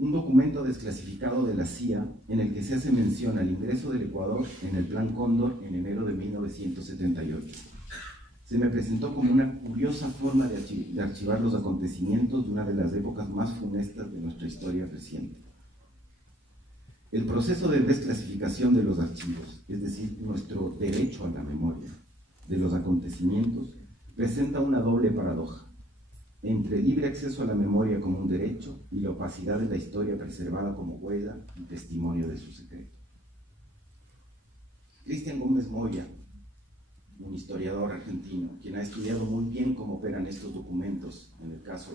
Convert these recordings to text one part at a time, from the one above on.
un documento desclasificado de la CIA en el que se hace mención al ingreso del Ecuador en el Plan Cóndor en enero de 1978. Se me presentó como una curiosa forma de archivar los acontecimientos de una de las épocas más funestas de nuestra historia reciente. El proceso de desclasificación de los archivos, es decir, nuestro derecho a la memoria de los acontecimientos, presenta una doble paradoja entre el libre acceso a la memoria como un derecho y la opacidad de la historia preservada como huella y testimonio de su secreto. Cristian Gómez Moya, un historiador argentino, quien ha estudiado muy bien cómo operan estos documentos en el caso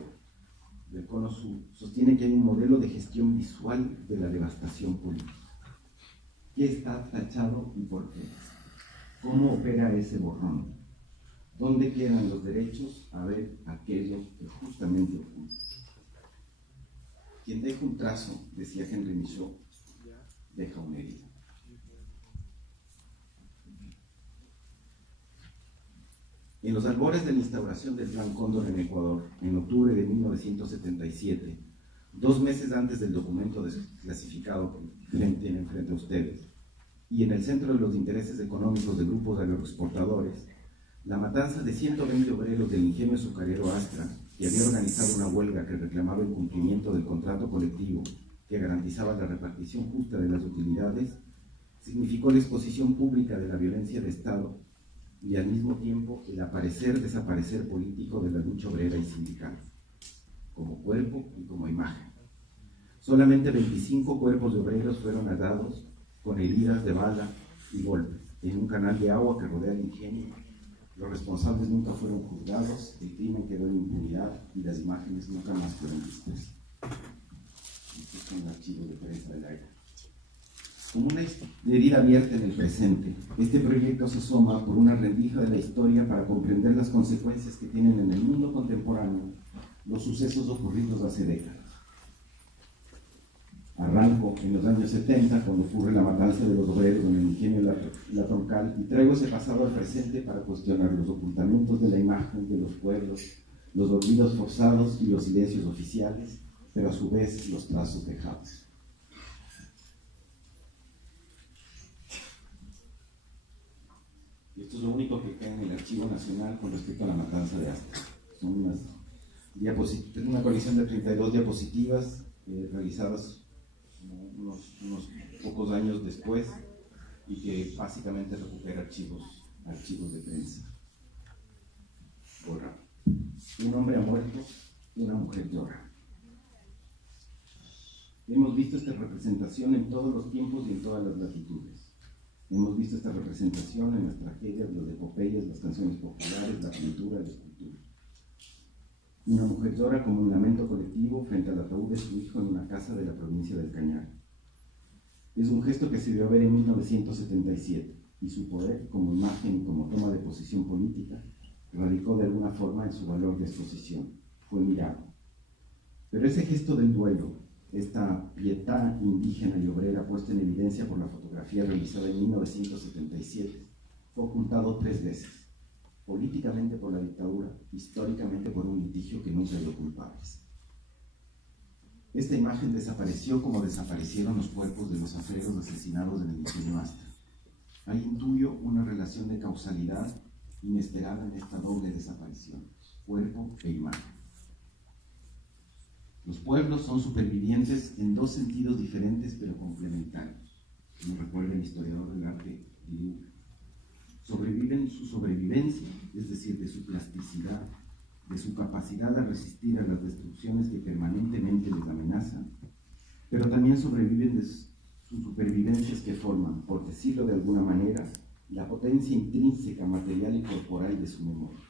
del Cono Sur, sostiene que hay un modelo de gestión visual de la devastación política. ¿Qué está tachado y por qué? ¿Cómo opera ese borrón? ¿Dónde quedan los derechos a ver aquello que justamente ocurre? Quien deja un trazo, decía Henry Michaud, deja una herida. En los albores de la instauración del Plan Cóndor en Ecuador, en octubre de 1977, 2 meses antes del documento desclasificado que tienen frente a ustedes, y en el centro de los intereses económicos de grupos agroexportadores, la matanza de 120 obreros del ingenio azucarero Astra, que había organizado una huelga que reclamaba el cumplimiento del contrato colectivo que garantizaba la repartición justa de las utilidades, significó la exposición pública de la violencia de Estado y al mismo tiempo el desaparecer político de la lucha obrera y sindical, como cuerpo y como imagen. Solamente 25 cuerpos de obreros fueron hallados con heridas de bala y golpes en un canal de agua que rodea el ingenio. Los responsables nunca fueron juzgados, el crimen quedó en impunidad y las imágenes nunca más fueron vistas. Este es un archivo de prensa del aire. Como una herida abierta en el presente, este proyecto se asoma por una rendija de la historia para comprender las consecuencias que tienen en el mundo contemporáneo los sucesos ocurridos hace décadas. Arranco en los años 70, cuando ocurre la matanza de los obreros en el ingenio La Troncal, y traigo ese pasado al presente para cuestionar los ocultamientos de la imagen de los pueblos, los olvidos forzados y los silencios oficiales, pero a su vez los trazos dejados. Y esto es lo único que queda en el Archivo Nacional con respecto a la matanza de Astra. Son una colección de 32 diapositivas realizadas unos pocos años después y que básicamente recupera archivos de prensa. Borra. Un hombre ha muerto, una mujer llora. Hemos visto esta representación en todos los tiempos y en todas las latitudes. Hemos visto esta representación en las tragedias, las epopeyas, las canciones populares, la pintura, la escultura. Una mujer llora como un lamento colectivo frente al ataúd de su hijo en una casa de la provincia del Cañar. Es un gesto que se dio a ver en 1977 y su poder como imagen y como toma de posición política radicó de alguna forma en su valor de exposición. Fue mirado. Pero ese gesto del duelo, esta pietà indígena y obrera puesta en evidencia por la fotografía realizada en 1977, fue ocultado 3 veces, políticamente por la dictadura, históricamente por un litigio que nunca dio culpables. Esta imagen desapareció como desaparecieron los cuerpos de los afreros asesinados en el ingenio Astra. Ahí intuyo una relación de causalidad inesperada en esta doble desaparición, cuerpo e imagen. Los pueblos son supervivientes en 2 sentidos diferentes pero complementarios, como recuerda el historiador del arte Liu. Sobreviven su sobrevivencia, es decir, de su plasticidad, de su capacidad a resistir a las destrucciones que permanentemente les amenazan, pero también sobreviven de sus supervivencias que forman, por decirlo de alguna manera, la potencia intrínseca, material y corporal de su memoria.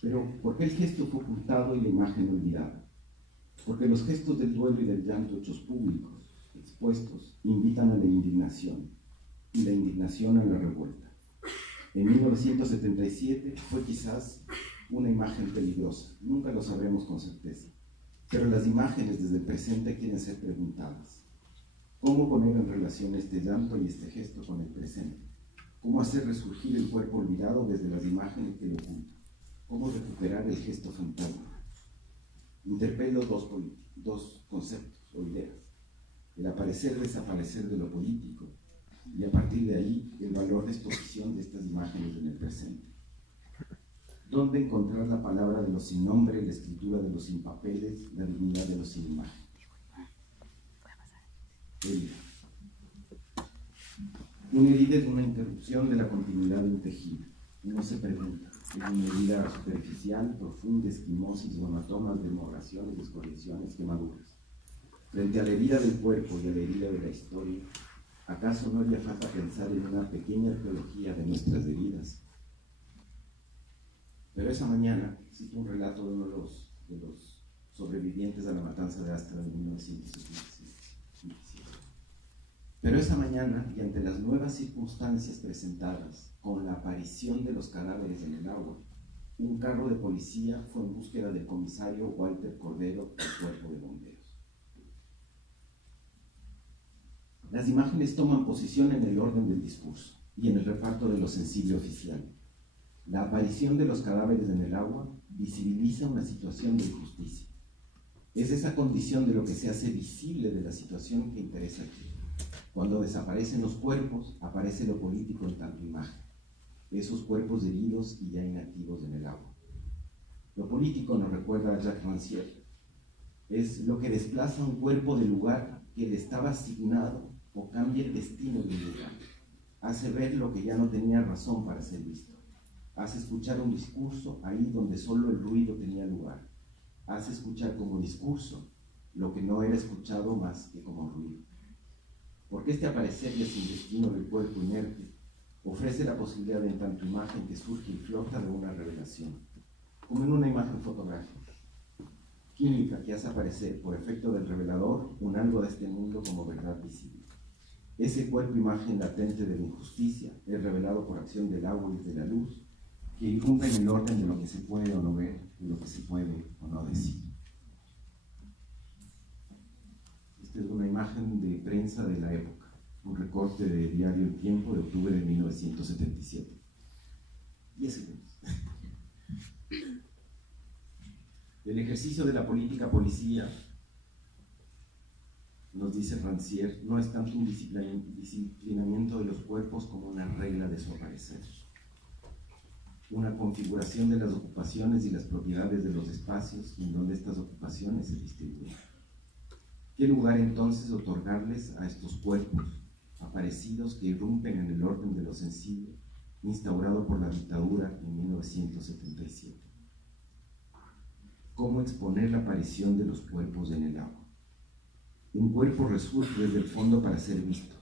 Pero, ¿por qué el gesto fue ocultado y la imagen olvidada? Porque los gestos del duelo y del llanto hechos públicos, expuestos, invitan a la indignación, y la indignación a la revuelta. En 1977 fue quizás una imagen peligrosa, nunca lo sabremos con certeza, pero las imágenes desde el presente quieren ser preguntadas. ¿Cómo poner en relación este llanto y este gesto con el presente? ¿Cómo hacer resurgir el cuerpo olvidado desde las imágenes que lo ocultan? ¿Cómo recuperar el gesto fantasma? interpelo dos conceptos o ideas: el aparecer-desaparecer de lo político, y a partir de ahí el valor de exposición de estas imágenes en el presente. ¿Dónde encontrar la palabra de los sin nombre, la escritura de los sin papeles, la dignidad de los sin imagen? Herida. Una herida es una interrupción de la continuidad de un tejido. Uno se pregunta: ¿es una herida superficial, profunda, esquimosis, monatomas, demoraciones, descorrecciones, quemaduras? Frente a la herida del cuerpo y a la herida de la historia, ¿acaso no haría falta pensar en una pequeña arqueología de nuestras heridas? Pero esa mañana, cito un relato de uno de los sobrevivientes a la matanza de Astra de 1977. Pero esa mañana, y ante las nuevas circunstancias presentadas con la aparición de los cadáveres en el agua, un carro de policía fue en búsqueda del comisario Walter Cordero del Cuerpo de Bomberos. Las imágenes toman posición en el orden del discurso y en el reparto de lo sensible oficial. La aparición de los cadáveres en el agua visibiliza una situación de injusticia. Es esa condición de lo que se hace visible de la situación que interesa aquí. Cuando desaparecen los cuerpos, aparece lo político en tanto imagen. Esos cuerpos heridos y ya inactivos en el agua. Lo político nos recuerda a Jacques Rancière. Es lo que desplaza un cuerpo del lugar que le estaba asignado o cambia el destino del lugar. Hace ver lo que ya no tenía razón para ser visto. Hace escuchar un discurso ahí donde solo el ruido tenía lugar. Hace escuchar como discurso lo que no era escuchado más que como ruido. Porque este aparecer y sin destino del cuerpo inerte ofrece la posibilidad de en tanto imagen que surge y flota de una revelación, como en una imagen fotográfica, química que hace aparecer, por efecto del revelador, un algo de este mundo como verdad visible. Ese cuerpo-imagen latente de la injusticia es revelado por acción del agua y de la luz, que irrumpe en el orden de lo que se puede o no ver, de lo que se puede o no decir. Esta es una imagen de prensa de la época, un recorte de diario El Tiempo de octubre de 1977. 10 segundos. El ejercicio de la política policía, nos dice Rancière, no es tanto un disciplinamiento de los cuerpos como una regla de su aparecer. Una configuración de las ocupaciones y las propiedades de los espacios en donde estas ocupaciones se distribuyen. ¿Qué lugar entonces otorgarles a estos cuerpos aparecidos que irrumpen en el orden de lo sensible instaurado por la dictadura en 1977? ¿Cómo exponer la aparición de los cuerpos en el agua? Un cuerpo resurge desde el fondo para ser visto,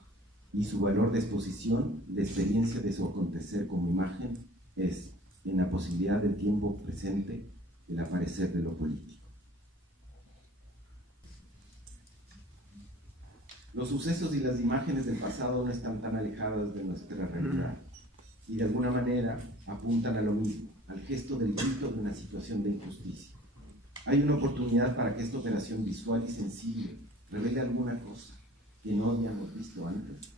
y su valor de exposición, la experiencia de su acontecer como imagen, es, en la posibilidad del tiempo presente, el aparecer de lo político. Los sucesos y las imágenes del pasado no están tan alejadas de nuestra realidad, y de alguna manera apuntan a lo mismo, al gesto del grito de una situación de injusticia. Hay una oportunidad para que esta operación visual y sensible revele alguna cosa que no habíamos visto antes.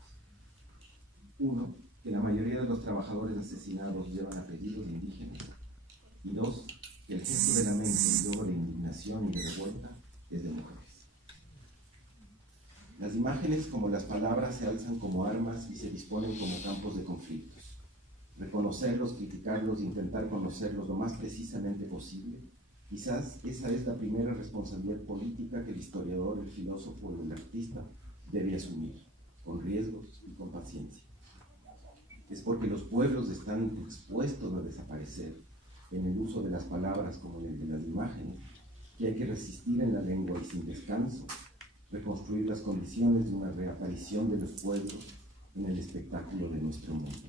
Uno, que la mayoría de los trabajadores asesinados llevan apellidos indígenas. Y dos, que el gesto de lamento y luego de indignación y de revuelta es de mujeres. Las imágenes, como las palabras, se alzan como armas y se disponen como campos de conflictos. Reconocerlos, criticarlos e intentar conocerlos lo más precisamente posible, quizás esa es la primera responsabilidad política que el historiador, el filósofo o el artista debe asumir, con riesgos y con paciencia. Es porque los pueblos están expuestos a desaparecer en el uso de las palabras como en el de las imágenes, que hay que resistir en la lengua y sin descanso, reconstruir las condiciones de una reaparición de los pueblos en el espectáculo de nuestro mundo.